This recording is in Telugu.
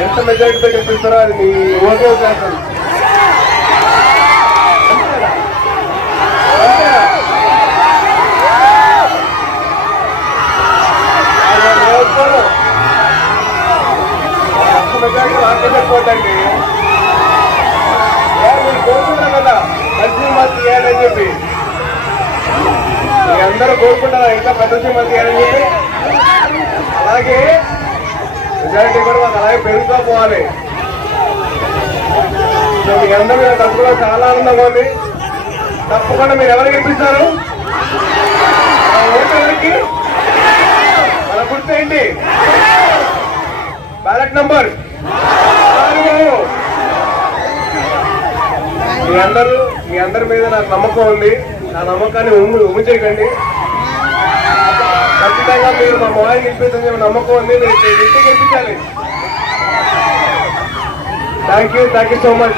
ఎంత మెజారిటీతో గెలిపిస్తారో అది మీ ఓకే అవకాశం మెజారిటీ మీరు కోరుకుంటారు కదా మంచి సినిమా తీయాలని చెప్పి మీ అందరూ కోరుకుంటారా? ఇంకా పెద్ద సినిమా తీయాలని చెప్పి? అలాగే మెజారిటీ కూడా మాకు అలాగే పెరుగుతూ పోవాలి. మీ అందరూ మీద తప్పుగా చాలా ఆనందంగా ఉంది తప్పకుండా మీరు ఎవరు గెలిపిస్తారు? ఓటర్లకి మన గుర్తేంటి బ్యాలెట్ నంబర్. మీ అందరూ మీ అందరి మీద నాకు నమ్మకం ఉంది. నా నమ్మకాన్ని ఉమ్ము ఉమ్ము చేయకండి. ఖచ్చితంగా మీరు మా బాయ్ గెలిపిద్దని చెప్పి నమ్మకం ఉంది. మీరు గెలిపించాలి. Thank you thank you so much